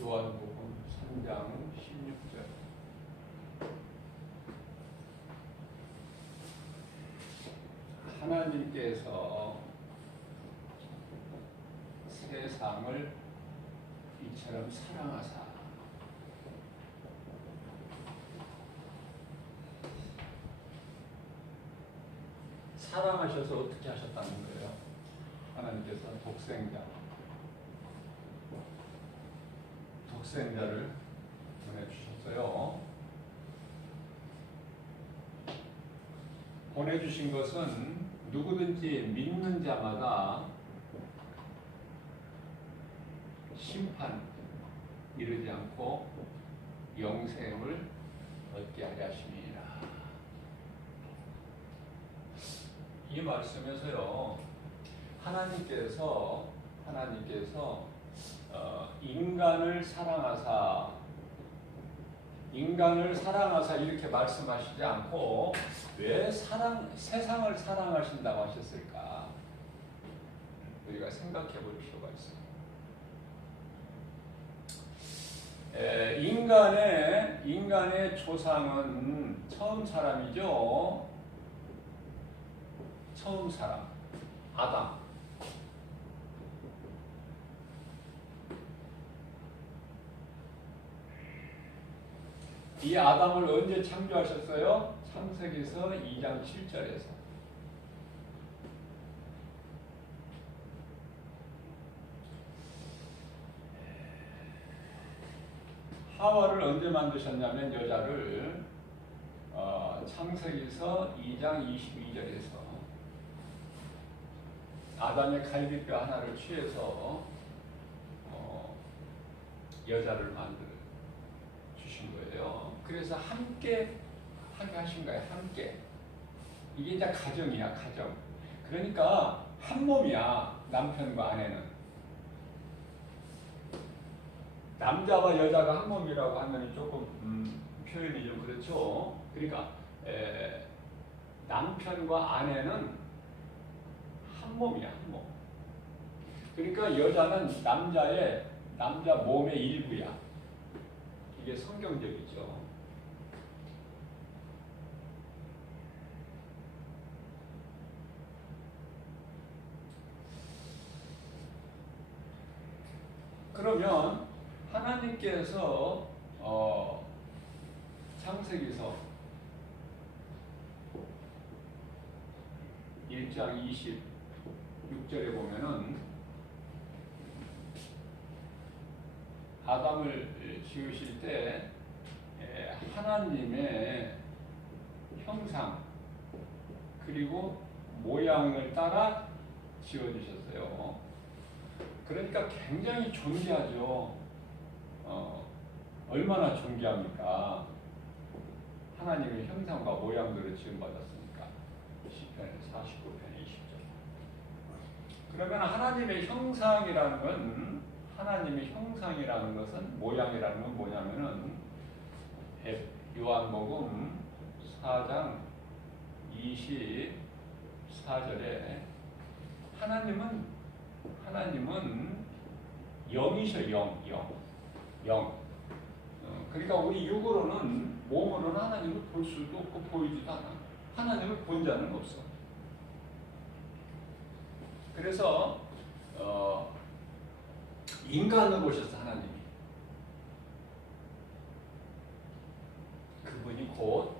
요한복음 3장 16절. 하나님께서 세상을 이처럼 사랑하사. 사랑하셔서 어떻게 하셨다는 거예요? 하나님께서 독생자를 보내주셨어요. 보내주신 것은 누구든지 믿는 자마다 심판 이르지 않고 영생을 얻게 하려 하심이니라. 이 말씀에서요, 하나님께서 인간을 사랑하사 이렇게 말씀하시지 않고 왜 세상을 사랑하신다고 하셨을까? 우리가 생각해 볼 필요가 있어요. 인간의 조상은 처음 사람이죠. 처음 사람, 아담. 이 아담을 언제 창조하셨어요? 창세기서 2장 7절에서. 하와를 언제 만드셨냐면 여자를 창세기서 2장 22절에서 아담의 갈비뼈 하나를 취해서 여자를 만들어 주신 거예요. 그래서 함께 하게 하신 거예요. 함께. 이게 이제 가정이야, 가정. 그러니까 한 몸이야, 남편과 아내는. 남자와 여자가 한 몸이라고 하면 조금 표현이 좀 그렇죠. 그러니까 남편과 아내는 한 몸이야, 한 몸. 그러니까 여자는 남자 몸의 일부야. 이게 성경적이죠. 그러면 하나님께서 창세기서 1장 26절에 보면은 아담을 지으실 때 하나님의 형상 그리고 모양을 따라 지어주셨어요. 그러니까 굉장히 존귀하죠. 얼마나 존귀합니까? 하나님의 형상과 모양대로 지음받았으니까. 시편 49편 20절. 그러면 하나님의 형상이라는 것은 모양이라는 건 뭐냐면은 요한복음 4장 24절에 하나님은 영이셔. 영. 그러니까 우리 육으로는, 몸으로는 하나님을 볼 수도 없고 보이지도 않아. 하나님을 본 자는 없어. 그래서 인간으로 오셨어, 하나님이. 그분이 곧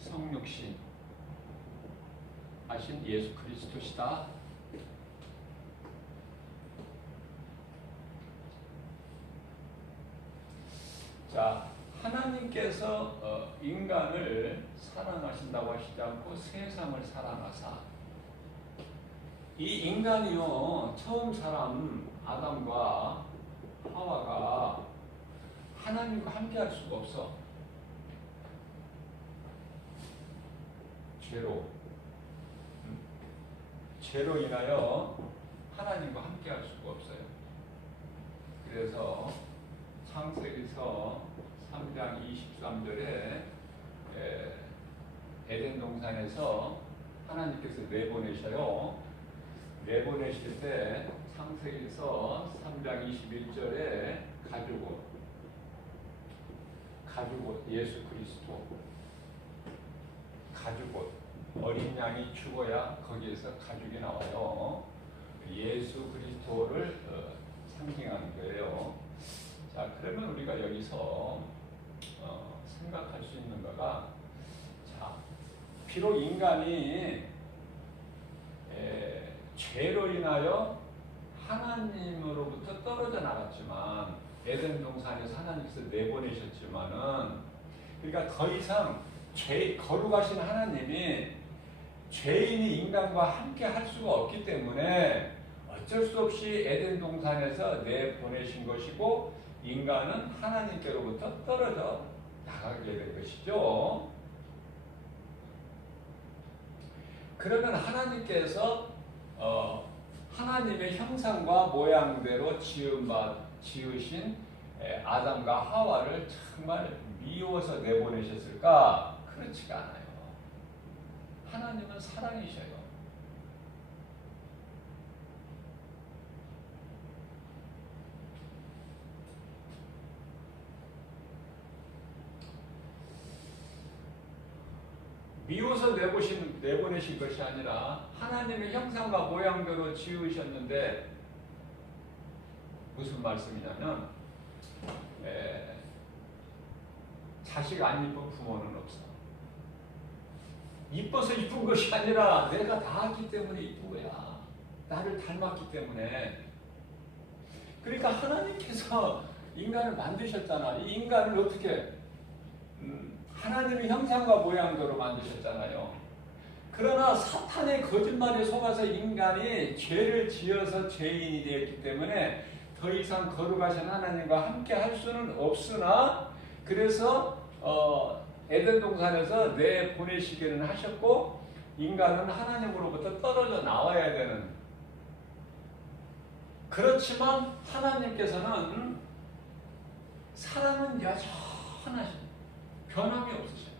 성육신 하신 예수 그리스도시다. 자, 하나님께서 인간을 사랑하신다고 하시지 않고 세상을 사랑하사. 이 인간이요, 처음 사람 아담과 하와가 하나님과 함께 할 수가 없어. 죄로 인하여 하나님과 함께 할 수가 없어요. 그래서 창세기서 3장 23절에 에덴 동산에서 하나님께서 내보내셔요. 내보내실 때 창세기서 3장 21절에 가죽옷 예수 그리스도 가죽옷 어린 양이 죽어야 거기에서 가죽이 나와요. 예수 그리스도를 상징하는 거예요. 자, 그러면 우리가 여기서 생각할 수 있는 거가, 자, 비록 인간이 죄로 인하여 하나님으로부터 떨어져 나갔지만, 에덴 동산에서 하나님께서 내보내셨지만은, 그러니까 더 이상 거룩하신 하나님이 죄인이 인간과 함께 할 수가 없기 때문에 어쩔 수 없이 에덴 동산에서 내보내신 것이고, 인간은 하나님께로부터 떨어져 나가게 된 것이죠. 그러면 하나님께서 하나님의 형상과 모양대로 지으신 아담과 하와를 정말 미워서 내보내셨을까? 그렇지가 않아요. 하나님은 사랑이셔요. 미워서 내보내신 것이 아니라 하나님의 형상과 모양대로 지으셨는데, 무슨 말씀이냐면 자식 안 이쁜 부모는 없어. 이뻐서 이쁜 것이 아니라 내가 낳았기 때문에 이쁜 거야. 나를 닮았기 때문에. 그러니까 하나님께서 인간을 만드셨잖아. 이 인간을 어떻게 하나님의 형상과 모양대로 만드셨잖아요. 그러나 사탄의 거짓말에 속아서 인간이 죄를 지어서 죄인이 되었기 때문에 더 이상 거룩하신 하나님과 함께 할 수는 없으나, 그래서 에덴 동산에서 내보내시기는 하셨고, 인간은 하나님으로부터 떨어져 나와야 되는. 그렇지만 하나님께서는 사랑은 여전하십니다. 변함이 없으셔요.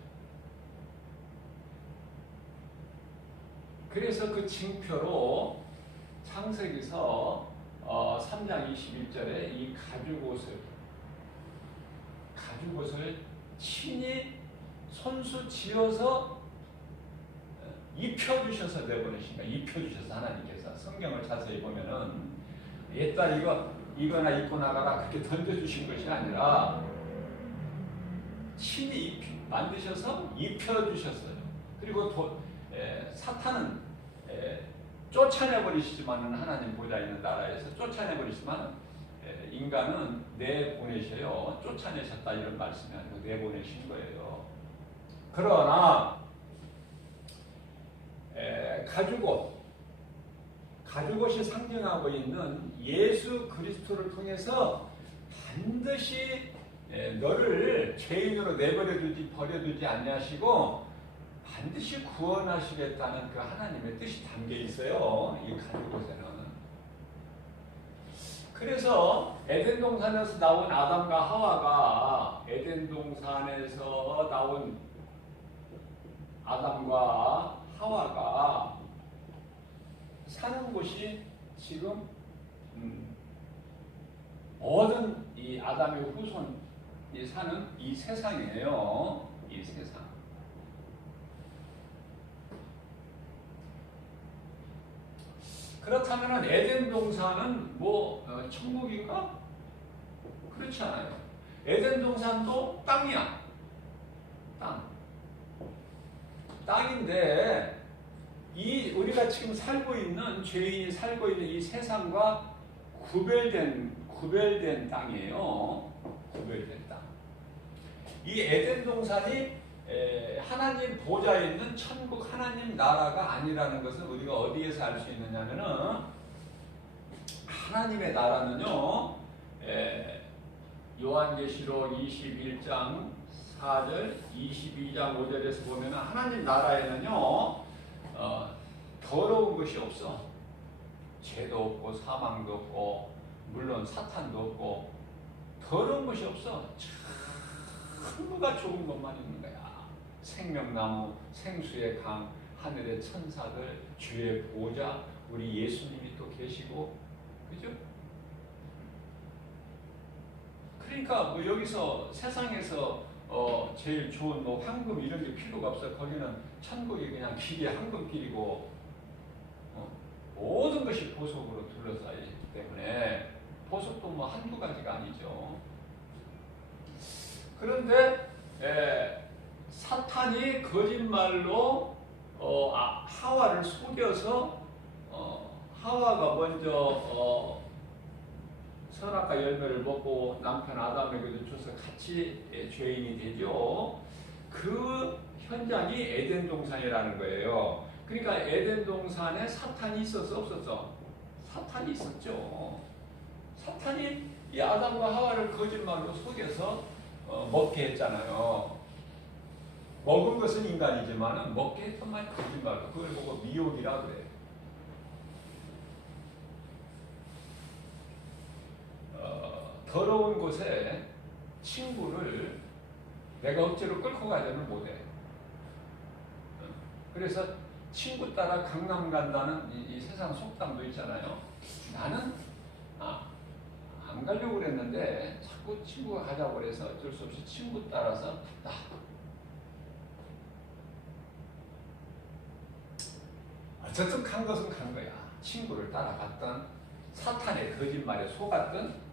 그래서 그 징표로 창세기서 3장 21절에 이 가죽옷을 친히 손수 지어서 입혀주셔서 내보내신 거예요. 입혀주셔서 하나님께서. 성경을 자세히 보면은 옛날 이거나 입고 나가라 그렇게 던져주신 것이 아니라 친히 만드셔서 입혀주셨어요. 그리고 사탄은 쫓아내버리시지만은, 하나님 보좌 있는 나라에서 쫓아내버리시지만 인간은 내보내셔요. 쫓아내셨다 이런 말씀이 아니고 내보내신 거예요. 그러나 가죽옷이 상징하고 있는 예수 그리스도를 통해서 반드시 너를 죄인으로 버려두지 아니하시고 반드시 구원하시겠다는 그 하나님의 뜻이 담겨 있어요. 이 가죽옷에는. 그래서 에덴 동산에서 나온 아담과 하와가, 에덴 동산에서 나온 아담과 하와가 사는 곳이 지금 모든 이 아담의 후손이 사는 이 세상이에요. 이 세상. 그렇다면 에덴 동산은 천국인가? 그렇지 않아요. 에덴 동산도 땅이야. 땅인데 우리가 지금 살고 있는, 죄인이 살고 있는 이 세상과 구별된 땅이에요. 구별된 땅. 이 에덴 동산이 하나님 보좌에 있는 천국 하나님 나라가 아니라는 것은 우리가 어디에서 알 수 있느냐면은, 하나님의 나라는요, 요한계시록 21장 4절, 22장 5절에서 보면은 하나님 나라에는요, 더러운 것이 없어. 죄도 없고 사망도 없고 물론 사탄도 없고 더러운 것이 없어. 전부가 좋은 것만 있는 거야. 생명나무, 생수의 강, 하늘의 천사들, 주의 보좌, 우리 예수님이 또 계시고, 그죠? 그러니까 뭐 여기서 세상에서 제일 좋은 뭐 황금 이런 게 필요가 없어. 거기는 천국이 그냥 길이 황금길이고 모든 것이 보석으로 둘러싸여 있기 때문에 보석도 뭐 한두 가지가 아니죠. 그런데 사탄이 거짓말로 하와를 속여서 하와가 먼저 선악과 열매를 먹고 남편 아담에게도 줘서 같이 죄인이 되죠. 그 현장이 에덴 동산이라는 거예요. 그러니까 에덴 동산에 사탄이 있었어 없었어? 사탄이 있었죠. 사탄이 이 아담과 하와를 거짓말로 속여서 먹게 했잖아요. 먹은 것은 인간이지만 먹게 했던 말 거짓말로. 그걸 보고 미혹이라 그래요. 더러운 곳에 친구를 내가 억지로 끌고 가려면 못해. 그래서 친구 따라 강남 간다는 이 세상 속담도 있잖아요. 나는 안 가려고 그랬는데 자꾸 친구가 가자고 그래서 어쩔 수 없이 친구 따라서 갔다. 어쨌든 간 것은 간 거야. 친구를 따라갔던 사탄의 거짓말에 속았던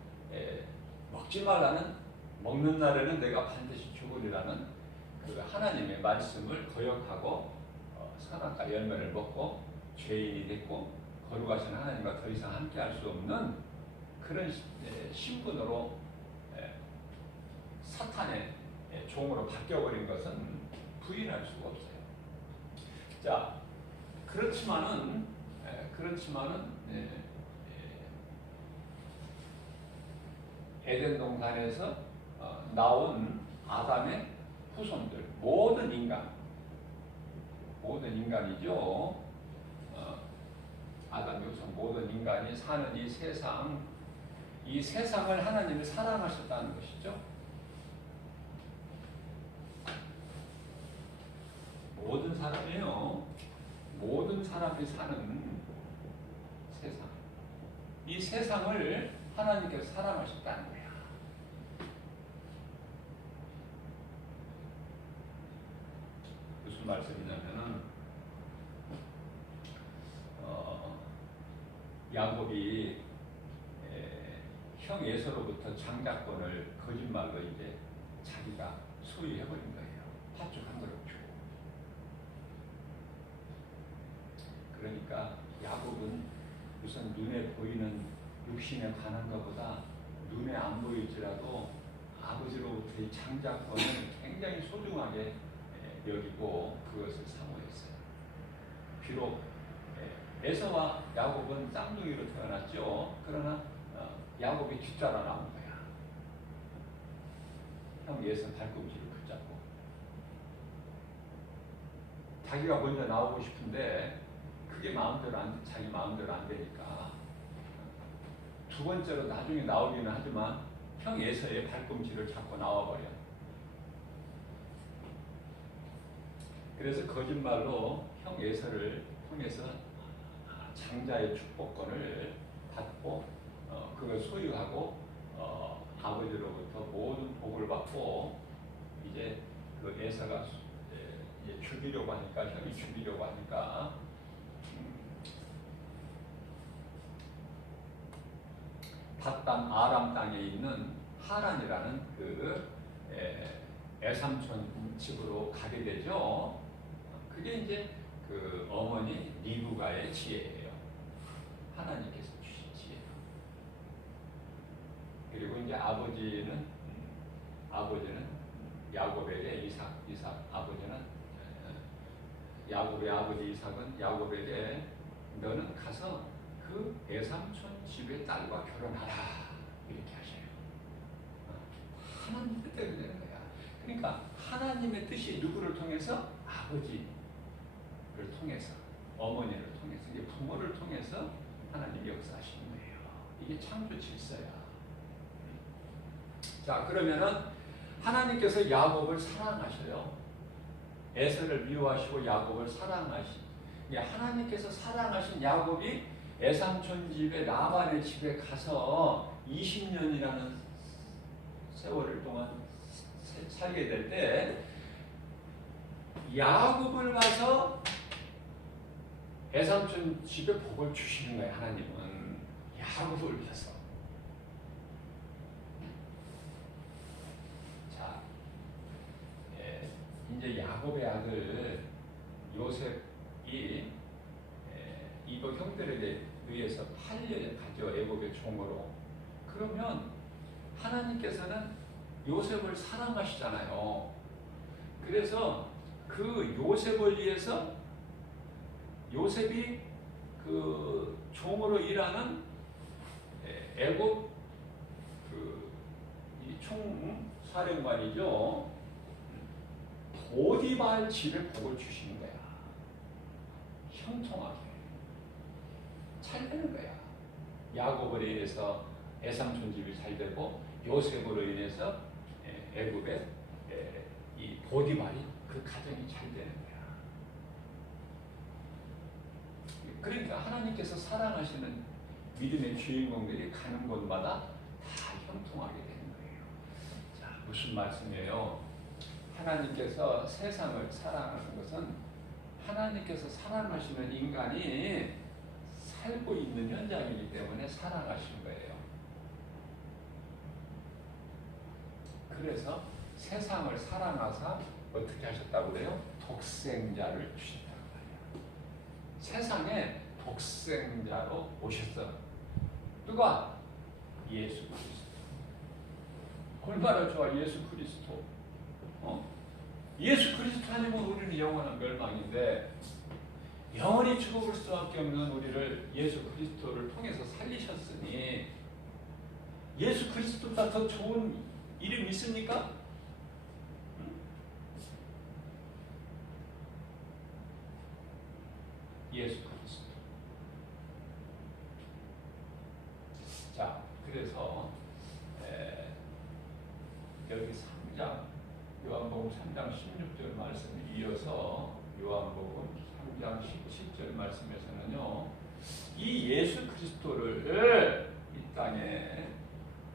먹지 말라는, 먹는 날에는 내가 반드시 죽으리라는 그 하나님의 말씀을 거역하고 선악과 열매를 먹고 죄인이 됐고 거룩하신 하나님과 더 이상 함께할 수 없는 그런 신분으로 사탄의 종으로 바뀌어버린 것은 부인할 수가 없어요. 자, 그렇지만은 에덴 동산에서 나온 아담의 후손들, 모든 인간이죠. 아담의 후손 모든 인간이 사는 이 세상을 하나님이 사랑하셨다는 것이죠. 모든 사람이에요. 모든 사람이 사는 세상. 이 세상을 하나님께서 사랑하셨다는 거야. 무슨 말씀이냐면은 야곱이 형 에서로부터 장자권을 거짓말로 이제 자기가 소유해버린 거예요. 팥죽 한 그릇 주고. 그러니까 야곱은 우선 눈에 보이는 육신에 관한 것보다 눈에 안 보일지라도 아버지로부터 이 장자권을 굉장히 소중하게 여기고 그것을 사모했어요. 비록 에서와 야곱은 쌍둥이로 태어났죠. 그러나 야곱이 뒷자라 나온 거야. 형 에서 발꿈치를 붙잡고 자기가 먼저 나오고 싶은데 그게 자기 마음대로 안 되니까 두 번째로 나중에 나오기는 하지만 형 에서의 발꿈치를 잡고 나와버려. 그래서 거짓말로 형 에서를 통해서 장자의 축복권을 받고 그걸 소유하고 아버지로부터 모든 복을 받고 이제 그 에서가 죽이려고 하니까 형이 죽이려고 하니까 닷담 아람 땅에 있는 하란이라는 그 애삼촌 집으로 가게 되죠. 그게 이제 그 어머니 리브가의 지혜예요. 하나님께서 주신 지혜. 그리고 이제 아버지는 야곱에게 아버지는 야곱의 아버지 이삭은 야곱에게 너는 가서 그 애삼촌 집의 딸과 결혼하라 이렇게 하셔요. 하나님 뜻대로 되는 거야. 그러니까 하나님의 뜻이 누구를 통해서? 아버지를 통해서, 어머니를 통해서, 이게 부모를 통해서 하나님이 역사하시는 거예요. 이게 창조 질서야. 자, 그러면은 하나님께서 야곱을 사랑하셔요. 에서를 미워하시고 야곱을 사랑하시. 하나님께서 사랑하신 야곱이 애삼촌 집에 라반의 집에 가서 20년이라는 세월을 동안 살게 될 때 야곱을 봐서 애삼촌 집에 복을 주시는 거예요. 하나님은 야곱을 봐서. 자, 이제 야곱의 아들 요셉이 이복 형들에게 의해서 팔려가죠. 애굽의 종으로. 그러면 하나님께서는 요셉을 사랑하시잖아요. 그래서 그 요셉을 위해서 요셉이 그 종으로 일하는 애굽 이 총사령관이죠. 보디발 집에 복을 주시는 거야. 형통하게 잘 되는 거야. 야곱으로 인해서 애삼촌 집이 잘 되고 요셉으로 인해서 애굽의 이 보디발이 그 가정이 잘 되는 거야. 그러니까 하나님께서 사랑하시는 믿음의 주인공들이 가는 곳마다 다 형통하게 되는 거예요. 자, 무슨 말씀이에요? 하나님께서 세상을 사랑하는 것은 하나님께서 사랑하시는 인간이 살고 있는 현장이기 때문에 사랑하시는 거예요. 그래서 세상을 사랑하사 어떻게 하셨다고 그래요? 독생자를 주셨다고 해요. 세상에 독생자로 오셨어. 누가? 예수 그리스도. 얼마나 좋아, 예수 그리스도. 예수 그리스도 아니면 우리는 영원한 멸망인데 영원히 죽어볼 수밖에 없는 우리를 예수 그리스도를 통해서 살리셨으니 예수 그리스도보다 더 좋은 이름 있습니까? 예수 그리스도. 자, 그래서 여기 3장 요한복음 3장 16절 말씀을 이어서 요한복음 3장 17절 말씀에서는요, 이 예수 그리스도를 이 땅에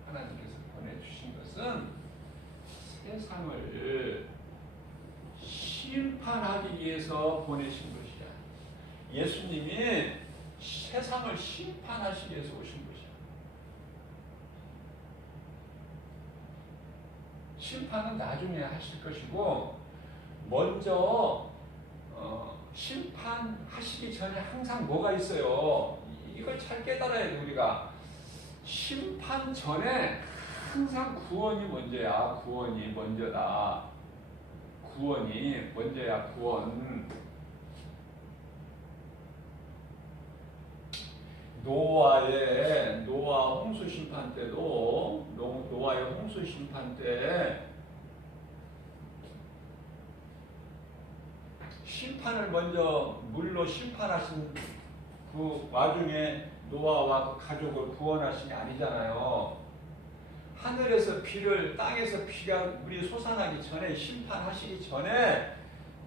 하나님께서 보내주신 것은 세상을 심판하기 위해서 보내신 것이야. 예수님이 세상을 심판하시기 위해서 오신 것이야. 심판은 나중에 하실 것이고 먼저 심판하시기 전에 항상 뭐가 있어요? 이걸 잘 깨달아야 돼. 우리가 심판 전에 항상 구원이 먼저야. 구원이 먼저다. 구원이 먼저야. 구원. 노아 홍수 심판 때도 노아의 홍수 심판 때 심판을 먼저 물로 심판하신 그 와중에 노아와 그 가족을 구원하신 게 아니잖아요. 하늘에서 비를 땅에서 비가 물이 솟아나기 전에 심판하시기 전에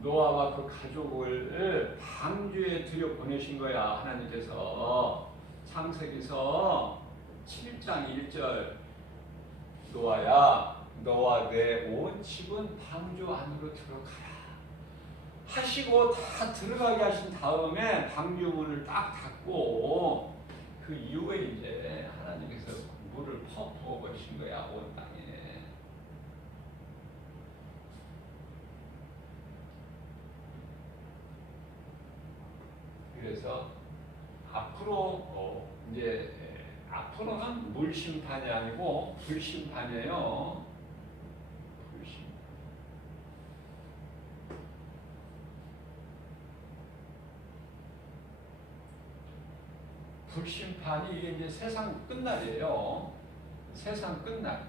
노아와 그 가족을 방주에 들여보내신 거야. 하나님께서 창세기서 7장 1절 노아야 너와 내 온 집은 방주 안으로 들어가라 하시고 다 들어가게 하신 다음에 방주 문을 딱 닫고 그 이후에 이제 하나님께서 물을 부어 버리신 거야. 온 땅에. 그래서 앞으로 이제 앞으로는 물 심판이 아니고 불 심판이에요. 불 심판. 불 심판이 이게 이제 세상 끝날이에요. 세상 끝날.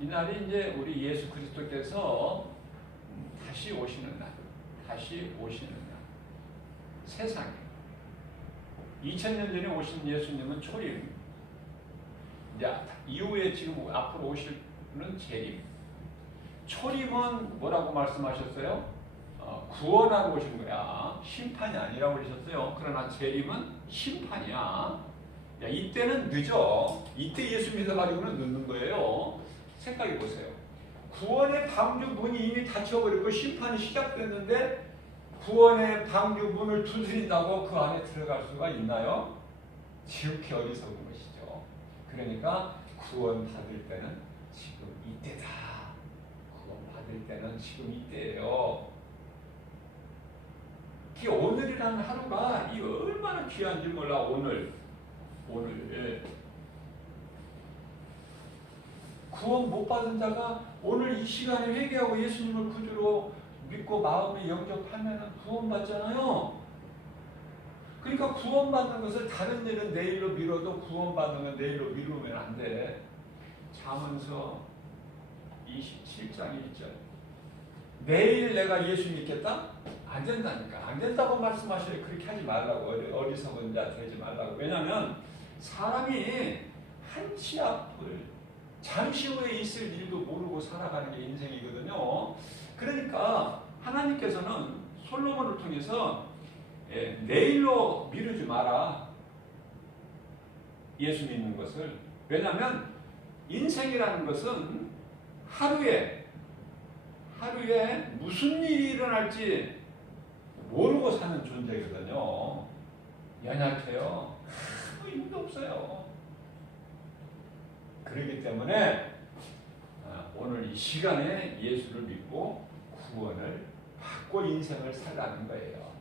이날이 이제 우리 예수 그리스도께서 다시 오시는 날. 다시 오시는 날. 세상에 2000년 전에 오신 예수님은 초림, 이제 이후에 지금 앞으로 오실는 재림. 초림은 뭐라고 말씀하셨어요? 구원하러 오신 거야. 심판이 아니라고 그러셨어요. 그러나 재림은 심판이야. 야, 이때는 늦어. 이때 예수 믿어가지고는 늦는 거예요. 생각해 보세요. 구원의 방주 문이 이미 닫혀버리고 심판이 시작됐는데 구원의 방주 문을 두드린다고 그 안에 들어갈 수가 있나요? 지극히 어리석은 것이죠. 그러니까 구원 받을 때는 지금 이때다. 구원 받을 때는 지금 이때예요. 이 오늘이라는 하루가 이 얼마나 귀한지 몰라. 오늘 구원 못 받은 자가 오늘 이 시간에 회개하고 예수님을 구주로 믿고 마음에 영접하면 구원받잖아요. 그러니까 구원받는 것을 다른 일은 내일로 미뤄도 구원받는 건 내일로 미루면 안 돼. 잠언서 27장 1절. 내일 내가 예수 믿겠다? 안 된다니까. 안 된다고 말씀하셔요. 그렇게 하지 말라고. 어리석은 자 되지 말라고. 왜냐하면 사람이 한치 앞을 잠시 후에 있을 일도 모르고 살아가는 게 인생이거든요. 그러니까 하나님께서는 솔로몬을 통해서 내일로 미루지 마라. 예수 믿는 것을. 왜냐하면 인생이라는 것은 하루에 무슨 일이 일어날지 모르고 사는 존재거든요. 연약해요. 아무 힘도 없어요. 그렇기 때문에 오늘 이 시간에 예수를 믿고 구원을 받고 인생을 살라는 거예요.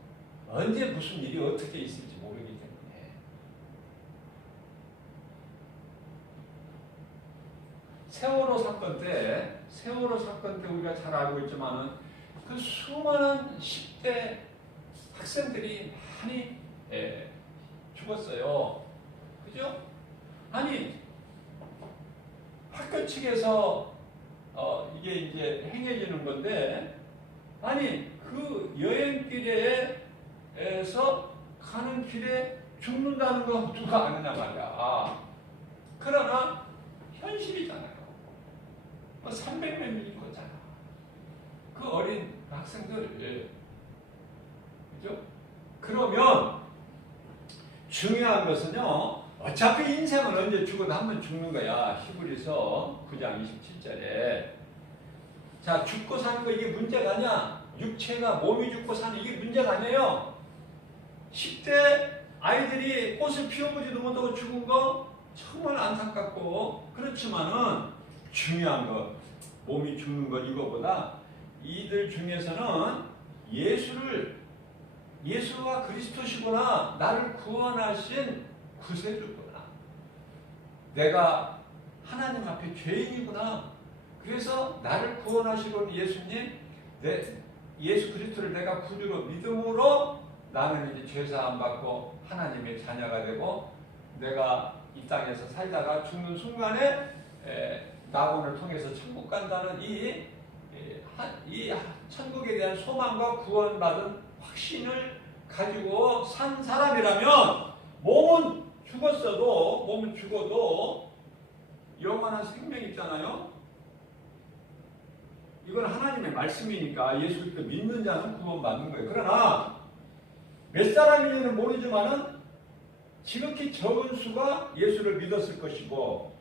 언제 무슨 일이 어떻게 있을지 모르기 때문에. 세월호 사건 때 우리가 잘 알고 있지만은 그 수많은 10대 학생들이 많이 죽었어요. 그죠? 아니 학교 측에서 이게 이제 행해지는 건데, 아니 그 여행길에서 가는 길에 죽는다는 거 누가 아느냐 말이야. 그러나 현실이잖아요. 300몇 명인 거잖아. 그 어린 학생들. 그죠? 그러면 중요한 것은요, 어차피 인생은 언제 죽어도 한 번 죽는 거야. 히브리서 9장 27절에. 자, 죽고 사는 거 이게 문제가 아니야. 육체가, 몸이 죽고 사는 이게 문제가 아니에요. 10대 아이들이 꽃을 피워보지도 못하고 죽은 거 정말 안타깝고, 그렇지만은 중요한 거, 몸이 죽는 것 이거보다 이들 중에서는 예수가 그리스도시구나, 나를 구원하신 구세주구나, 내가 하나님 앞에 죄인이구나, 그래서 나를 구원하시는 예수님, 예수 그리스도를 내가 구주로 믿음으로 나는 이제 죄사함 받고 하나님의 자녀가 되고, 내가 이 땅에서 살다가 죽는 순간에 낙원을 통해서 천국 간다는 이 천국에 대한 소망과 구원받은 확신을 가지고 산 사람이라면, 몸은 죽어도 영원한 생명이 있잖아요. 이건 하나님의 말씀이니까 예수 그리스도 믿는 자는 구원받는 거예요. 그러나 몇 사람인지는 모르지만은 지극히 적은 수가 예수를 믿었을 것이고,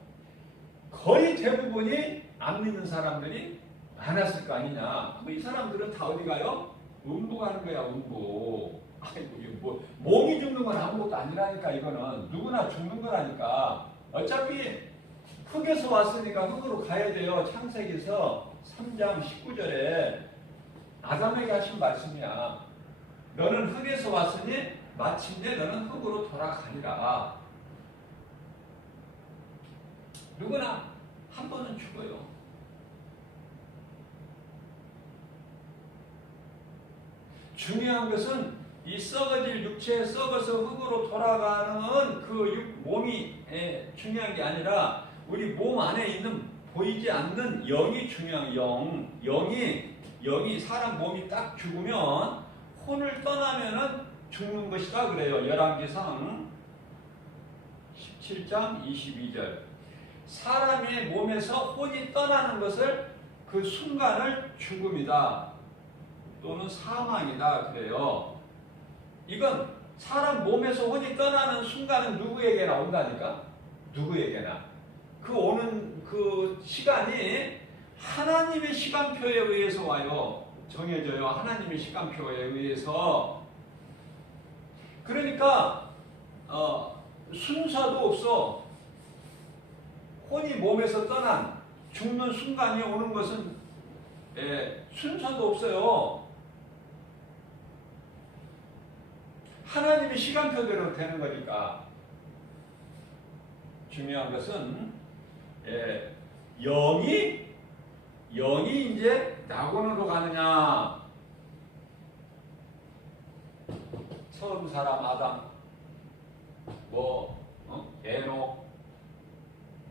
거의 대부분이 안 믿는 사람들이 많았을 거 아니냐. 이 사람들은 다 어디 가요? 음부 가는 거야, 음부. 아이고, 이거 몸이 죽는 건 아무것도 아니라니까. 이거는 누구나 죽는 거라니까. 어차피 흙에서 왔으니까 흙으로 가야 돼요. 창세기서 3장 19절에 아담에게 하신 말씀이야. 너는 흙에서 왔으니 마침내 너는 흙으로 돌아가리라. 누구나 한 번은 죽어요. 중요한 것은 이 썩어질 육체에 썩어서 흙으로 돌아가는 그 몸이 중요한 게 아니라, 우리 몸 안에 있는 보이지 않는 영이 중요한 영이 사람 몸이 딱 죽으면 혼을 떠나면은 죽는 것이다 그래요. 열왕기상 17장 22절. 사람의 몸에서 혼이 떠나는 것을 그 순간을 죽음이다. 또는 사망이다 그래요. 이건 사람 몸에서 혼이 떠나는 순간은 누구에게나 온다니까? 누구에게나. 그 오는 그 시간이 하나님의 시간표에 의해서 와요. 정해져요. 하나님의 시간표에 의해서. 그러니까 순서도 없어. 혼이 몸에서 떠난 죽는 순간이 오는 것은 순서도 없어요. 하나님의 시간표대로 되는 거니까. 중요한 것은 영이 이제 낙원으로 가느냐. 처음 사람 아담, 에녹,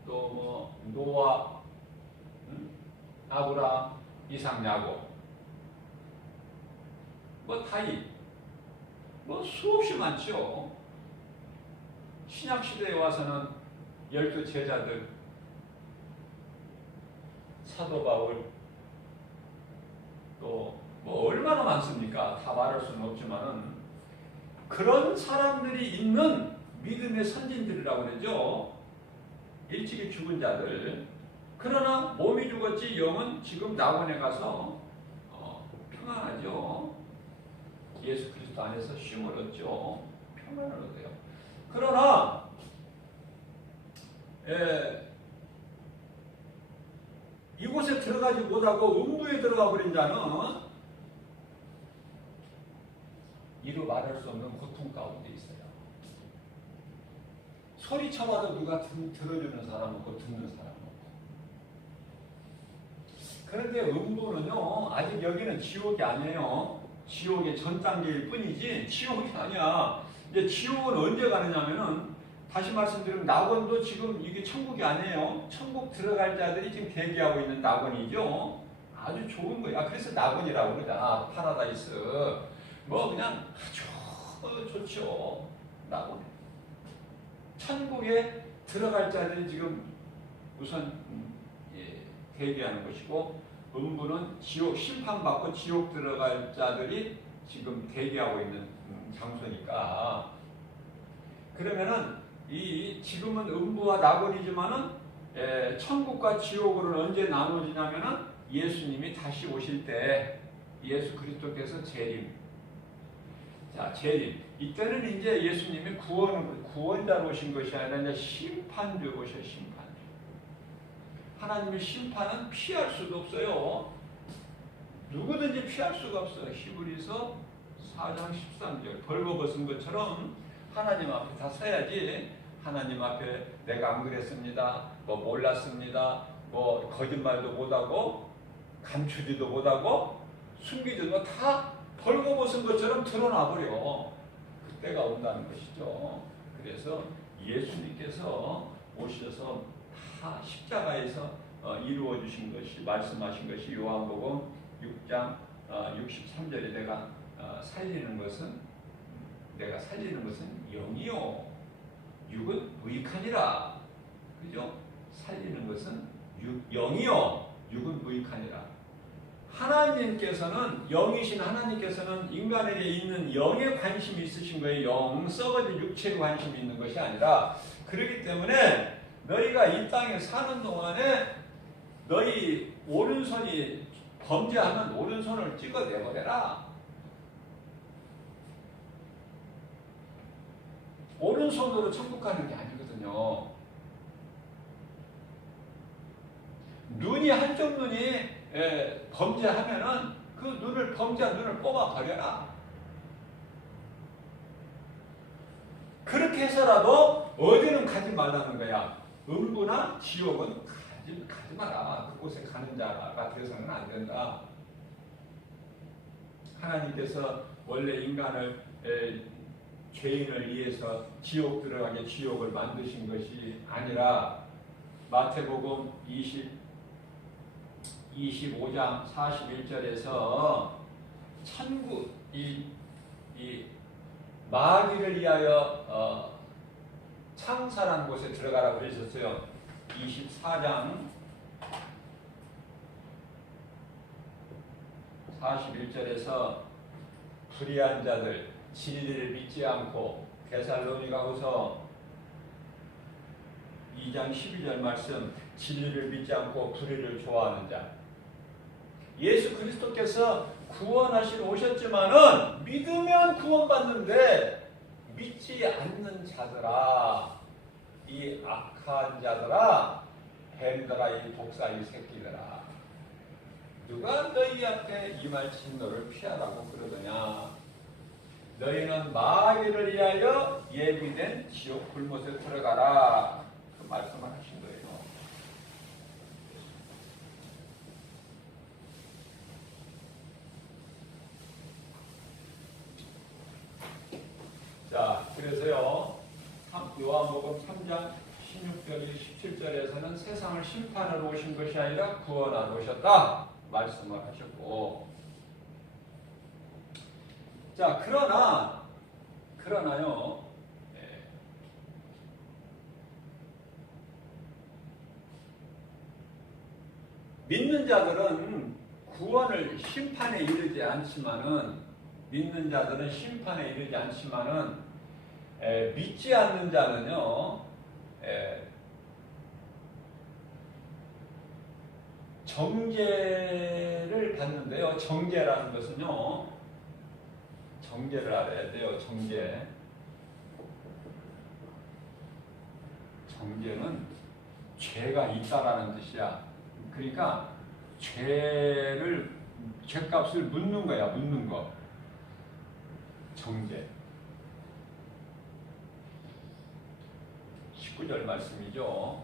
또 노아, 아브라함, 이삭, 야곱, 다윗, 수없이 많죠. 신약 시대에 와서는 12 제자들, 사도 바울, 또 얼마나 많습니까? 다 말할 수는 없지만은 그런 사람들이 있는 믿음의 선진들이라고 그러죠. 일찍이 죽은 자들. 그러나 몸이 죽었지 영은 지금 낙원에 가서 평안하죠. 예수 그리스도 안에서 쉼을 얻죠. 평안을 얻어요. 그러나 이곳에 들어가지 못하고 음부에 들어가 버린 자는 이루 말할 수 없는 고통 가운데 있어요. 소리쳐봐도 누가 들어주는 사람 없고 듣는 사람 없고. 그런데 음부는요, 아직 여기는 지옥이 아니에요. 지옥의 전 단계일 뿐이지 지옥이 아니야. 이제 지옥은 언제 가느냐면은 다시 말씀드리면 낙원도 지금 이게 천국이 아니에요. 천국 들어갈 자들이 지금 대기하고 있는 낙원이죠. 아주 좋은 거야. 그래서 낙원이라고 그러잖아. 파라다이스. 그냥 아주 좋죠. 낙원. 천국에 들어갈 자들이 지금 우선 대기하는 것이고, 음부는 지옥 심판받고 지옥 들어갈 자들이 지금 대기하고 있는 장소니까. 그러면은 지금은 음부와 낙원이지만은 천국과 지옥으로는 언제 나눠지냐면은 예수님이 다시 오실 때, 예수 그리스도께서 재림. 자, 재림. 이때는 이제 예수님이 구원자로 오신 것이 아니라 이제 심판주로 오셔. 심판주. 하나님의 심판은 피할 수도 없어요. 누구든지 피할 수가 없어요. 히브리서 4장 13절. 벌거벗은 것처럼 하나님 앞에 다 서야지. 하나님 앞에 내가 안 그랬습니다. 몰랐습니다. 거짓말도 못하고 감추지도 못하고 숨기지도 다 벌거벗은 것처럼 드러나버려. 그때가 온다는 것이죠. 그래서 예수님께서 오셔서 다 십자가에서 이루어 주신 것이, 말씀하신 것이 요한복음 6장 63절에 내가 살리는 것은 영이요 육은 무익하니라. 그죠? 살리는 것은 영이요 육은 무익하니라. 하나님께서는, 영이신 하나님께서는 인간에게 있는 영에 관심이 있으신 거예요. 영, 썩어진 육체에 관심이 있는 것이 아니라. 그렇기 때문에 너희가 이 땅에 사는 동안에 너희 오른손이 범죄하면 오른손을 찍어내버려라. 오른손으로 천국 가는 게 아니거든요. 눈이, 한쪽 눈이 범죄하면은 그 범죄한 눈을 뽑아버려라. 그렇게 해서라도 어디는 가지 말라는 거야. 음부나 지옥은 가지 마라. 그곳에 가는 자가 되어서는 안 된다. 하나님께서 원래 인간을 죄인을 위해서 지옥 들어가게 지옥을 만드신 것이 아니라, 마태복음 25장 41절에서 천국, 이 마귀를 위하여 창살한 곳에 들어가라고 그러셨어요. 24장 41절에서 불의한 자들, 진리를 믿지 않고, 데살로니가후서 2장 12절 말씀, 진리를 믿지 않고 불의를 좋아하는 자. 예수 그리스도께서 구원하시러 오셨지만은 믿으면 구원받는데 믿지 않는 자들아, 이 악한 자들아, 뱀들아, 이 독사 이 새끼들아, 누가 너희 앞에 임할진 너를 피하라고 그러더냐. 너희는 마귀를 위하여 예비된 지옥 불못에 들어가라. 그 말씀을 하신 거예요. 자, 그래서요, 요한복음 3장 16절 17절에서는 세상을 심판하러 오신 것이 아니라 구원하러 오셨다 말씀을 하셨고, 자, 그러나요, 믿는 자들은 구원을 심판에 이르지 않지만은, 믿는 자들은 심판에 이르지 않지만은, 믿지 않는 자는요, 정죄를 받는데요. 정죄라는 것은요, 정죄를 알아야 돼요. 정죄는 죄가 있다라는 뜻이야. 그러니까 죄값을 묻는 거야. 묻는 거. 정죄. 19절 말씀이죠.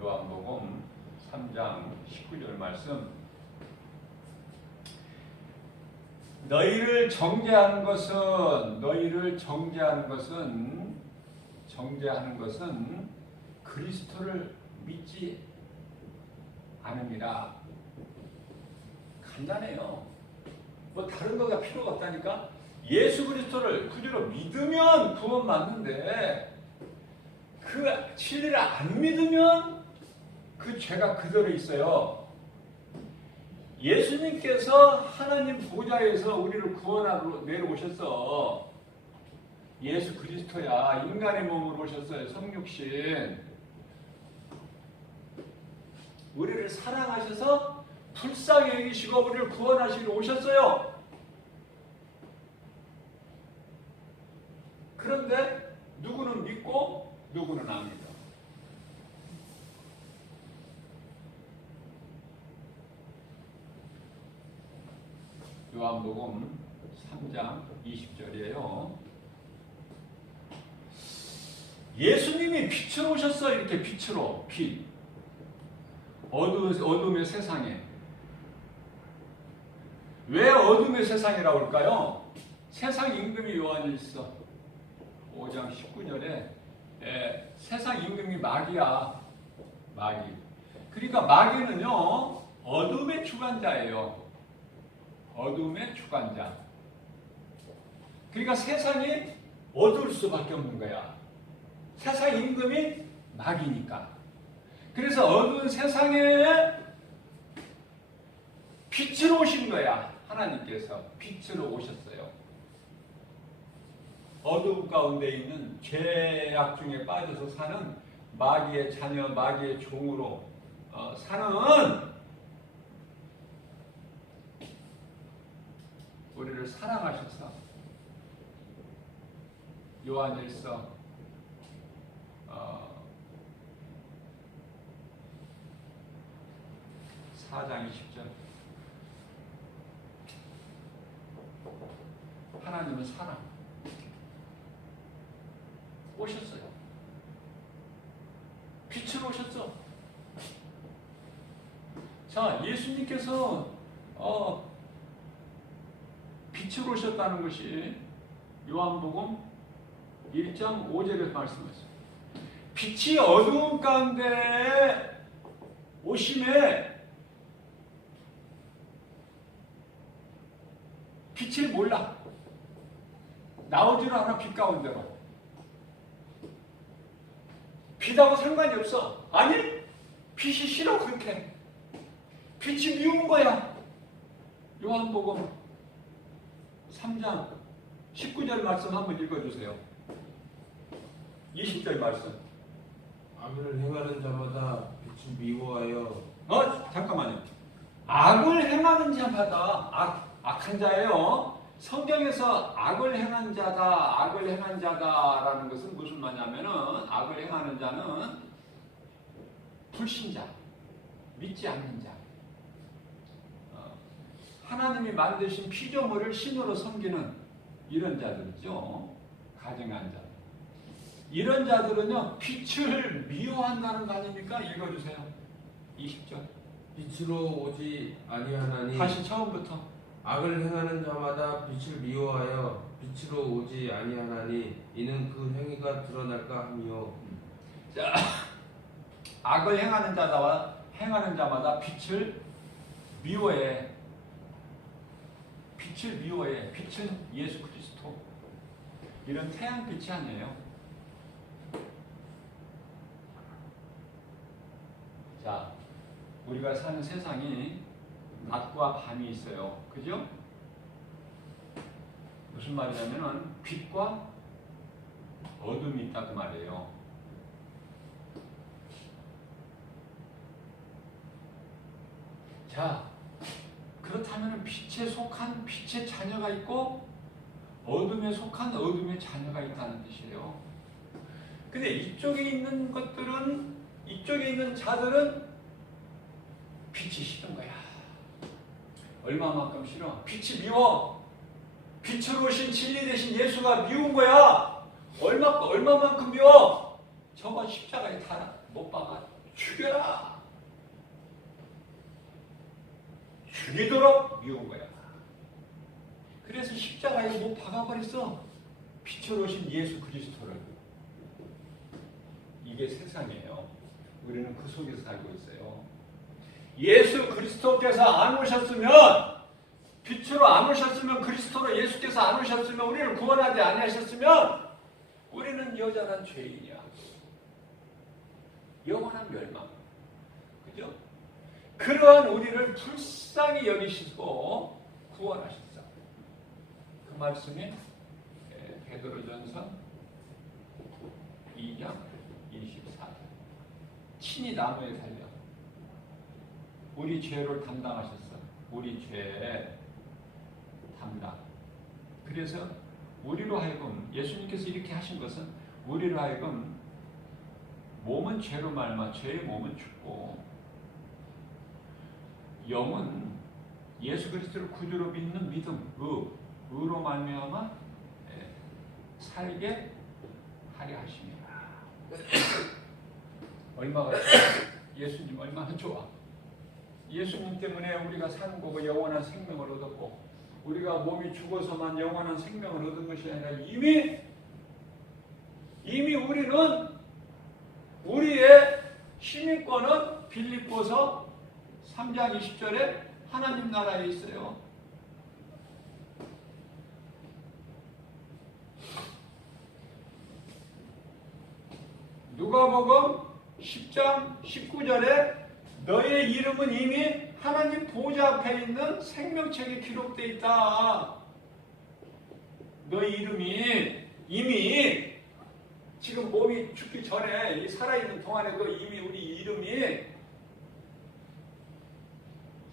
요한복음 3장 19절 말씀. 너희를 정죄하는 것은 그리스도를 믿지 않음이라. 간단해요. 뭐 다른 거가 필요가 없다니까. 예수 그리스도를 그대로 믿으면 구원받는데, 그 진리를 안 믿으면 그 죄가 그대로 있어요. 예수님께서 하나님 보좌에서 우리를 구원하러 내려오셨어. 예수 그리스도야. 인간의 몸으로 오셨어요. 성육신. 우리를 사랑하셔서 불쌍히 여기시고 우리를 구원하시러 오셨어요. 그런데 누구는 믿고 누구는 안 믿어. 요한복음 3장 20절이에요. 예수님이 빛으로 오셨어. 이렇게 빛으로. 빛. 어둠의 세상에. 왜 어둠의 세상이라고 할까요? 세상 임금이 요한일서 5장 19절에 세상 임금이 마귀야. 마귀. 그러니까 마귀는요, 어둠의 주관자예요. 어둠의 주관자. 그러니까 세상이 어두울 수밖에 없는 거야. 세상 임금이 마귀니까. 그래서 어두운 세상에 빛으로 오신 거야. 하나님께서 빛으로 오셨어요. 어둠 가운데 있는 죄악 중에 빠져서 사는 마귀의 자녀, 마귀의 종으로 사는 우리를 사랑하셔서 요한일서 4장 20절. 하나님은 사랑. 오셨어요. 빛으로 오셨어. 자, 예수님께서 빛으로 오셨다는 것이 요한복음 1장 5절에서 말씀하셨어요. 빛이 어두운 가운데 오심에 빛을 몰라. 나오지를 않아. 빛 가운데로. 빛하고 상관이 없어. 아니, 빛이 싫어. 그렇게 빛이 미운 거야. 요한복음 3장 19절 말씀 한번 읽어주세요. 20절 말씀. 악을 행하는 자마다 빛을 미워하여. 잠깐만요. 악을 행하는 자마다 악한 자예요. 성경에서 악을 행한 자다, 악을 행한 자다라는 것은 무슨 말이냐면은 악을 행하는 자는 불신자, 믿지 않는 자, 하나님이 만드신 피조물을 신으로 섬기는 이런 자들이죠. 가증한 자. 이런 자들은요 빛을 미워한다는 거 아닙니까? 읽어주세요. 20절. 빛으로 오지 아니하나니. 다시 처음부터. 악을 행하는 자마다 빛을 미워하여 빛으로 오지 아니하나니 이는 그 행위가 드러날까 함이요. 자, 악을 행하는 자마다 빛을 미워해. 빛을 미워해. 빛은 예수 그리스도. 이런 태양빛이 아니에요. 자, 우리가 사는 세상이 낮과 밤이 있어요. 그죠? 무슨 말이냐면은 빛과 어둠이 있다고 말이에요. 자, 그렇다면 빛에 속한 빛의 자녀가 있고 어둠에 속한 어둠의 자녀가 있다는 뜻이에요. 근데 이쪽에 있는 것들은, 이쪽에 있는 자들은 빛이 싫은 거야. 얼마만큼 싫어? 빛이 미워. 빛으로 오신 진리 대신 예수가 미운 거야. 얼마만큼 미워? 저거 십자가에 다 못 박아 죽여라. 죽이도록 미운 거야. 그래서 십자가에 못 박아버렸어. 빛으로 오신 예수 그리스도를. 이게 세상이에요. 우리는 그 속에서 살고 있어요. 예수 그리스도께서 안 오셨으면, 빛으로 안 오셨으면, 그리스도로 예수께서 안 오셨으면, 우리를 구원하지 아니하셨으면 우리는 여전한 죄인이야. 영원한 멸망. 그죠? 그러한 우리를 불쌍히 여기시고 구원하셨어. 그 말씀이 베드로전서 2장 24절. 친히 나무에 달려 우리 죄를 담당하셨어. 우리 죄 담당. 그래서 우리로 하여금, 예수님께서 이렇게 하신 것은 우리로 하여금 몸은 죄로 말마 죄의 몸은 죽고 영은 예수 그리스도를 구주로 믿는 믿음, 의로 말미암아 살게 하려 하심이라. 얼마가 예수님 얼마나 좋아. 예수님 때문에 우리가 사는 거고 영원한 생명을 얻었고, 우리가 몸이 죽어서만 영원한 생명을 얻은 것이 아니라 이미 우리는, 우리의 시민권은 빌립보서 3장 20절에 하나님 나라에 있어요. 누가복음 10장 19절에 너의 이름은 이미 하나님 보좌 앞에 있는 생명책에 기록되어 있다. 너의 이름이 이미 지금 몸이 죽기 전에 이 살아있는 동안에도 이미 우리 이름이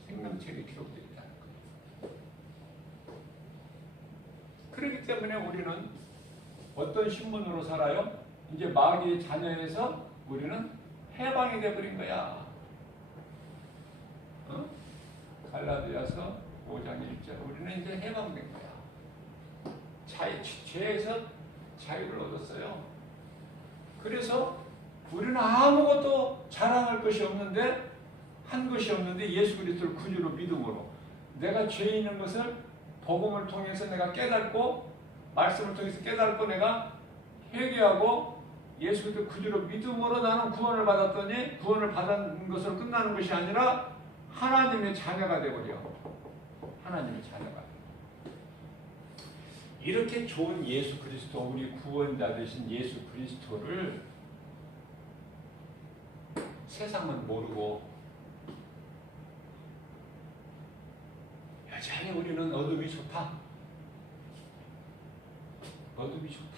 생명책에 기록되어 있다는 거예요. 그렇기 때문에 우리는 어떤 신분으로 살아요? 이제 마귀의 자녀에서 우리는 해방이 되어버린 거야. 갈라디아서 5장 1절. 우리는 이제 해방된 거야. 죄에서 자유를 얻었어요. 그래서 우리는 아무것도 자랑할 것이 없는데, 한 것이 없는데 예수 그리스도를 구주로 믿음으로 내가 죄 있는 것을 복음을 통해서 내가 깨닫고, 말씀을 통해서 깨닫고 내가 회개하고 예수 그리스도 구주로 믿음으로 나는 구원을 받았더니, 구원을 받은 것으로 끝나는 것이 아니라 하나님의 자녀가 되어버려. 하나님의 자녀가. 이렇게 좋은 예수 그리스도, 우리 구원자 되신 예수 그리스도를 세상은 모르고 여전히 우리는 어둠이 좋다. 어둠이 좋다.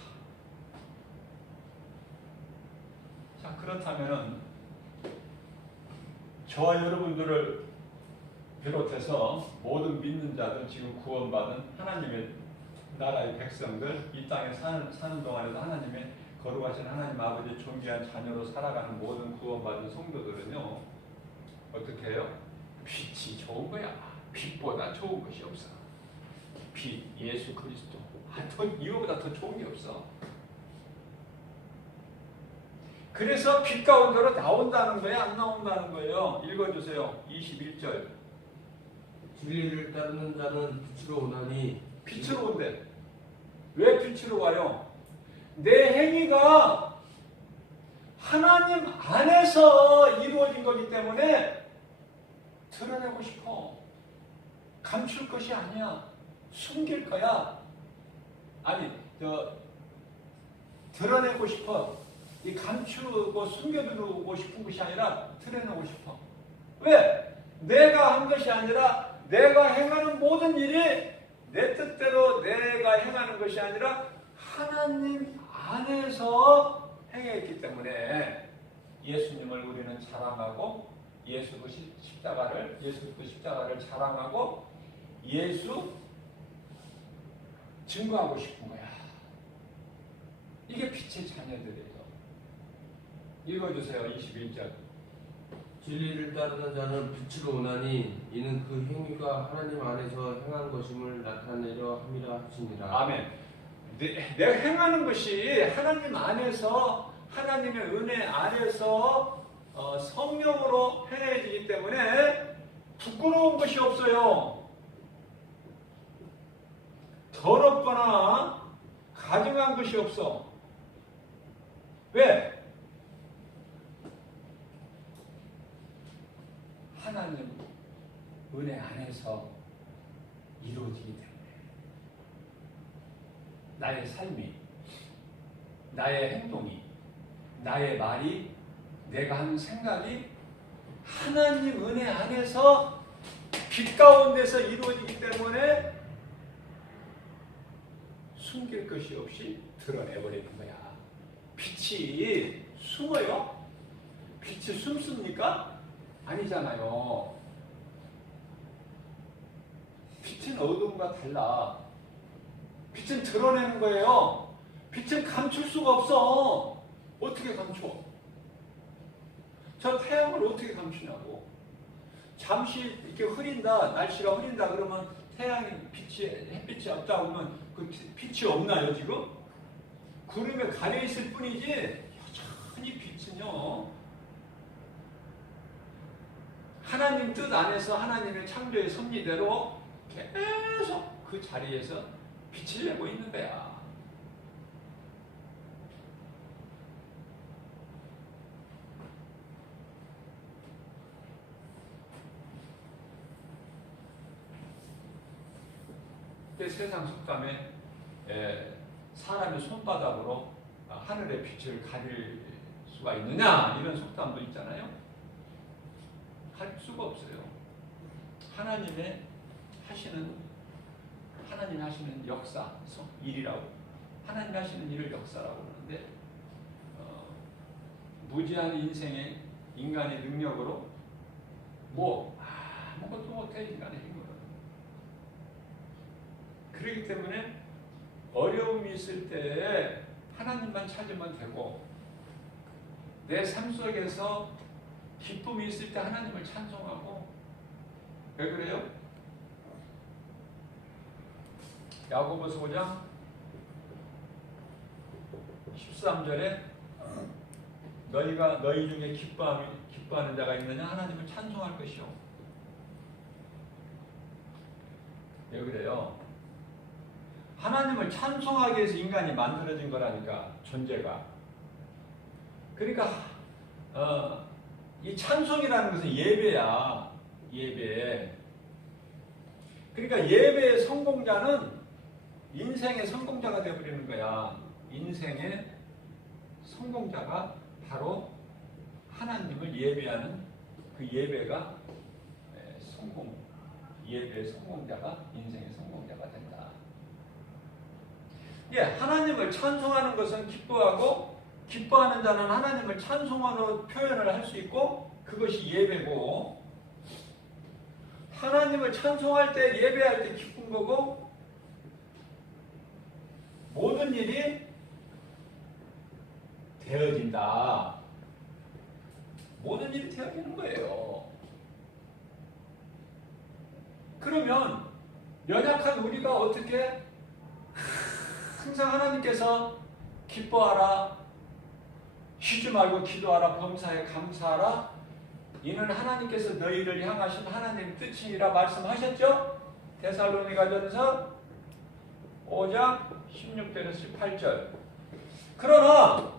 자, 그렇다면은 저와 여러분들을 비롯해서 모든 믿는 자들, 지금 구원받은 하나님의 나라의 백성들, 이 땅에 사는 동안에도 하나님의 거룩하신 하나님 아버지 존귀한 자녀로 살아가는 모든 구원받은 성도들은요, 어떻게 해요? 빛이 좋은 거야. 빛보다 좋은 것이 없어. 빛, 예수 그리스도. 이거보다 더 좋은 게 없어. 그래서 빛 가운데로 나온다는 거야, 안 나온다는 거예요? 읽어주세요. 21절. 진리를 따르는 자는 빛으로 오나니 빛으로 온대. 왜 빛으로 와요? 내 행위가 하나님 안에서 이루어진 거기 때문에 드러내고 싶어. 감출 것이 아니야. 숨길 거야. 아니, 드러내고 싶어. 이 감추고 숨겨두고 싶은 것이 아니라 드러내고 싶어. 왜? 내가 한 것이 아니라 내가 행하는 모든 일이 내 뜻대로 내가 행하는 것이 아니라 하나님 안에서 행했기 때문에 예수님을 우리는 자랑하고 예수 그리스도 십자가를 자랑하고 예수 증거하고 싶은 거야. 이게 빛의 자녀들이에요. 읽어주세요. 21절. 진리를 따르는 자는 빛으로 오나니 이는 그 행위가 하나님 안에서 행한 것임을 나타내려 함이라 하시니라. 아멘. 내가 행하는 것이 하나님 안에서 하나님의 은혜 안에서 성령으로 행해지기 때문에 부끄러운 것이 없어요. 더럽거나 가증한 것이 없어. 왜? 하나님 은혜 안에서 이루어지기 때문에 나의 삶이, 나의 행동이, 나의 말이, 내가 하는 생각이 하나님 은혜 안에서 빛 가운데서 이루어지기 때문에 숨길 것이 없이 드러내버리는 거야. 빛이 숨어요? 빛이 숨습니까? 아니잖아요. 빛은 어둠과 달라. 빛은 드러내는 거예요. 빛은 감출 수가 없어. 어떻게 감춰? 저 태양을 어떻게 감추냐고. 잠시 이렇게 흐린다, 날씨가 흐린다 그러면 햇빛이 없다 그러면 그 빛이 없나요 지금? 구름에 가려 있을 뿐이지 여전히 빛은요. 하나님 뜻 안에서 하나님의 창조의 섭리대로 계속 그 자리에서 빛을 내고 있는 거야. 세상 속담에 사람의 손바닥으로 하늘의 빛을 가릴 수가 있느냐 이런 속담도 있잖아요. 갈 수가 없어요. 하나님이 하시는 역사, 일이라고, 하나님이 하시는 일을 역사라고 그러는데 무지한 인생의 인간의 능력으로 아무것도 못해. 인간의 힘으로. 그렇기 때문에 어려움이 있을 때 하나님만 찾으면 되고, 내 삶 속에서 기쁨이 있을 때 하나님을 찬송하고. 왜 그래요? 야고보서 5장 13절에 너희 중에 기뻐하는 자가 있느냐? 하나님을 찬송할 것이요. 왜 그래요? 하나님을 찬송하기 위해서 인간이 만들어진 거라니까, 존재가. 그러니까 이 찬송이라는 것은 예배야. 예배. 그러니까 예배의 성공자는 인생의 성공자가 되어버리는 거야. 인생의 성공자가 바로 하나님을 예배하는 그 예배가 예배의 성공자가 인생의 성공자가 된다. 예, 하나님을 찬송하는 것은 기뻐하고 기뻐하는 자는 하나님을 찬송으로 표현을 할 수 있고 그것이 예배고 하나님을 찬송할 때 예배할 때 기쁜 거고 모든 일이 되어진다. 모든 일이 되어지는 거예요. 그러면 연약한 우리가 어떻게 항상 하나님께서 기뻐하라, 쉬지 말고 기도하라, 범사에 감사하라, 이는 하나님께서 너희를 향하신 하나님의 뜻이니라 말씀하셨죠? 데살로니가전서 5장 16절에서 18절. 그러나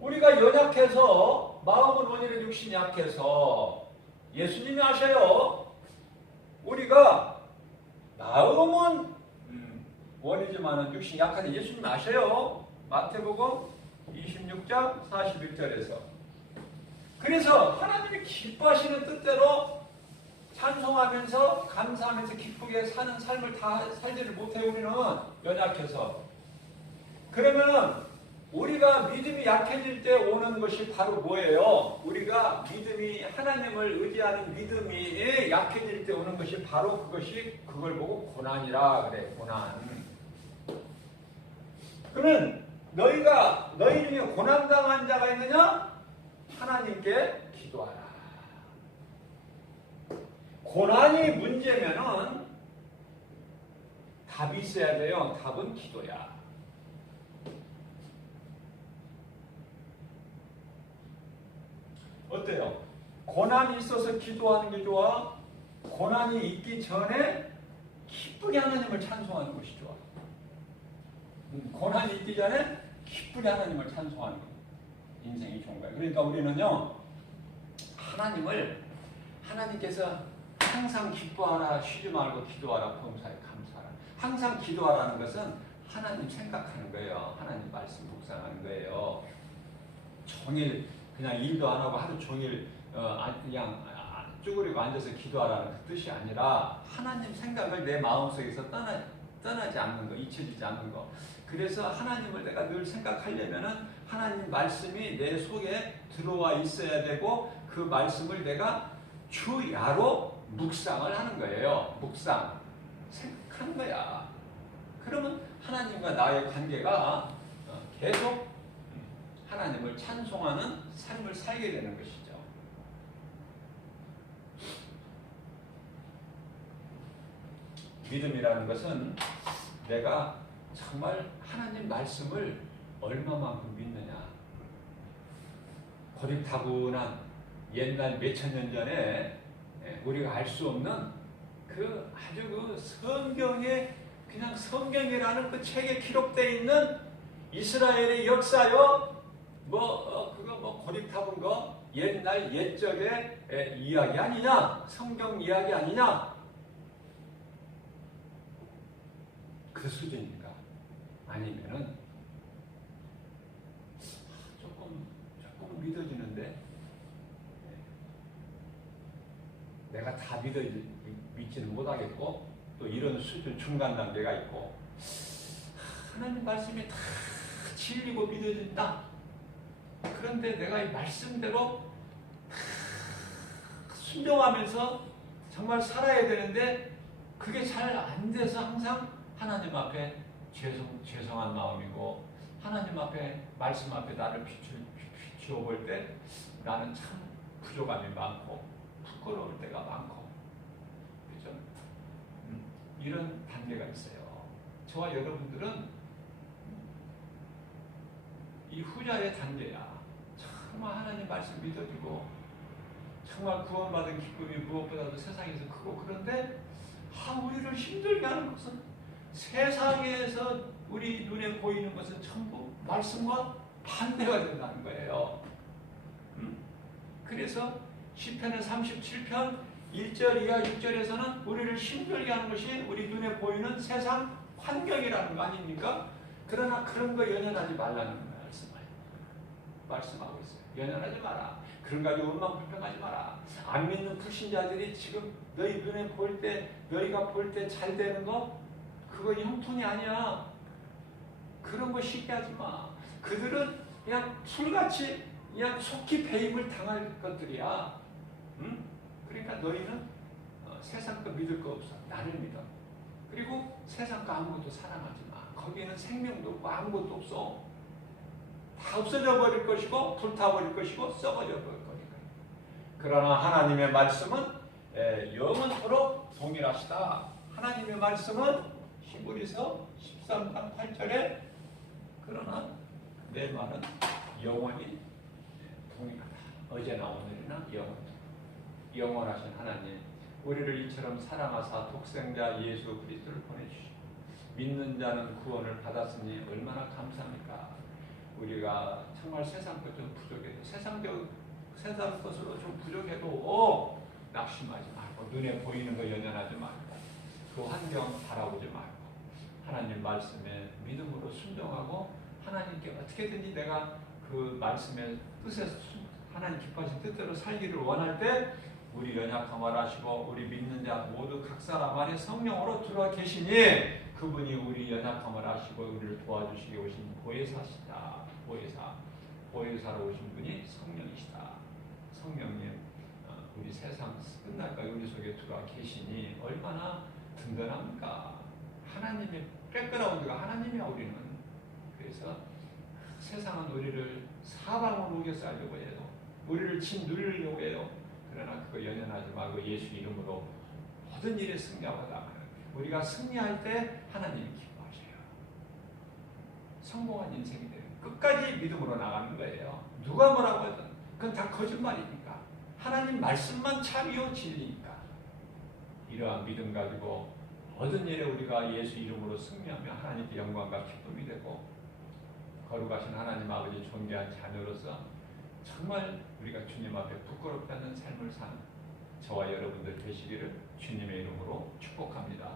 우리가 연약해서 마음은 원인은 육신이 약해서 예수님이 아셔요. 우리가 마음은 원이지만은 육신이 약하다. 예수님 아셔요. 마태복음 26장 41절에서. 그래서 하나님이 기뻐하시는 뜻대로 찬송하면서 감사하면서 기쁘게 사는 삶을 다 살지를 못해 우리는 연약해서. 그러면 우리가 믿음이 약해질 때 오는 것이 바로 뭐예요? 우리가 믿음이 하나님을 의지하는 믿음이 약해질 때 오는 것이 바로 그것이 그걸 보고 고난이라 그래. 고난. 그러면 너희 중에 고난당한 자가 있느냐? 하나님께 기도하라. 고난이 문제면은 답이 있어야 돼요. 답은 기도야. 어때요? 고난이 있어서 기도하는 게 좋아? 고난이 있기 전에 기쁘게 하나님을 찬송하는 것이 좋아. 고난이 있기 전에 기쁘게 하나님을 찬송하는 것. 인생이 좋은 거예요. 그러니까 우리는요, 하나님께서 항상 기뻐하라, 쉬지 말고 기도하라, 범사에 감사하라. 항상 기도하라는 것은 하나님 생각하는 거예요. 하나님 말씀 묵상하는 거예요. 종일 그냥 일도 안 하고 하루 종일 그냥 쭈그리고 앉아서 기도하라는 그 뜻이 아니라 하나님 생각을 내 마음속에서 떠나지 않는 거, 잊혀지지 않는 거. 그래서 하나님을 내가 늘 생각하려면은 하나님 말씀이 내 속에 들어와 있어야 되고 그 말씀을 내가 주야로 묵상을 하는 거예요. 묵상. 생각하는 거야. 그러면 하나님과 나의 관계가 계속 하나님을 찬송하는 삶을 살게 되는 것이죠. 믿음이라는 것은 내가 정말 하나님 말씀을 얼마만큼 믿느냐. 고립타분한 옛날 몇천 년 전에 우리가 알 수 없는 그 아주 그 성경에 그냥 성경이라는 그 책에 기록되어 있는 이스라엘의 역사요. 그거 고립타분 거 옛날 옛적의 이야기 아니냐? 성경 이야기 아니냐? 그 수준인가? 아니면은 조금 믿어지는데 내가 다 믿지는 못하겠고 또 이런 수준 중간 단계가 있고 하나님 말씀이 다 진리고 믿어진다. 그런데 내가 이 말씀대로 순종하면서 정말 살아야 되는데 그게 잘 안 돼서 항상 하나님 앞에 죄송한 마음이고 하나님 앞에 말씀 앞에 나를 비추어 볼 때 나는 참 부족함이 많고 부끄러울 때가 많고 그죠? 이런 단계가 있어요. 저와 여러분들은 이 후자의 단계야. 정말 하나님 말씀 믿어주고 정말 구원받은 기쁨이 무엇보다도 세상에서 크고 그런데 우리를 힘들게 하는 것은 세상에서 우리 눈에 보이는 것은 전부 말씀과 반대가 된다는 거예요. 그래서 시편의 37편 1절 이하 6절에서는 우리를 힘들게 하는 것이 우리 눈에 보이는 세상 환경이라는 거 아닙니까? 그러나 그런 거 연연하지 말라는 말씀하고 있어요. 연연하지 마라. 그런 가지고 원망불평하지 마라. 안 믿는 불신자들이 지금 너희 눈에 보일 때 너희가 볼 때 잘 되는 거 그거 형통이 아니야. 그런 거 쉽게 하지 마. 그들은 그냥 풀같이 그냥 속히 배임을 당할 것들이야. 응? 그러니까 너희는 세상 거 믿을 거 없어. 나를 믿어. 그리고 세상 거 아무것도 사랑하지 마. 거기에는 생명도 없고 아무것도 없어. 다 없어져 버릴 것이고 불타버릴 것이고 썩어져 버릴 거니까. 그러나 하나님의 말씀은 영원토록 동일하시다. 하나님의 말씀은 히브리서 13장 8절에 그러나 내 말은 영원히 동일하다. 어제나 오늘이나 영원하신 하나님, 우리를 이처럼 사랑하사 독생자 예수 그리스도를 보내주시고 믿는 자는 구원을 받았으니 얼마나 감사합니까? 우리가 정말 세상 것 좀 부족해도 세상 것으로 좀 부족해도 낙심하지 말고 눈에 보이는 거 연연하지 말고 그 환경 바라보지 말고 하나님 말씀에 믿음으로 순종하고 하나님께 어떻게든지 내가 그 말씀의 뜻에 하나님 기뻐하신 뜻대로 살기를 원할 때 우리 연약함을 아시고 우리 믿는 자 모두 각 사람 안에 성령으로 들어와 계시니 그분이 우리 연약함을 아시고 우리를 도와주시기 오신 보혜사시다. 보혜사로 오신 분이 성령이시다. 성령님, 우리 세상 끝날까지 우리 속에 들어와 계시니 얼마나 든든합니까? 하나님의 백그라운드가 하나님이야 우리는. 그래서 세상은 우리를 사방으로 우겨 살려고 해요. 우리를 짓누르려고 해요. 그러나 그거 연연하지 말고 예수 이름으로 모든 일에 승리하고 나가는 우리가 승리할 때 하나님이 기뻐하셔요. 성공한 인생이 되는 끝까지 믿음으로 나가는 거예요. 누가 뭐라고 하든 그건 다 거짓말이니까 하나님 말씀만 참이요 진리니까 이러한 믿음 가지고 모든 일에 우리가 예수 이름으로 승리하며 하나님께 영광과 기쁨이 되고 거룩하신 하나님 아버지 존귀한 자녀로서 정말 우리가 주님 앞에 부끄럽지 않는 삶을 사는 저와 여러분들 되시기를 주님의 이름으로 축복합니다.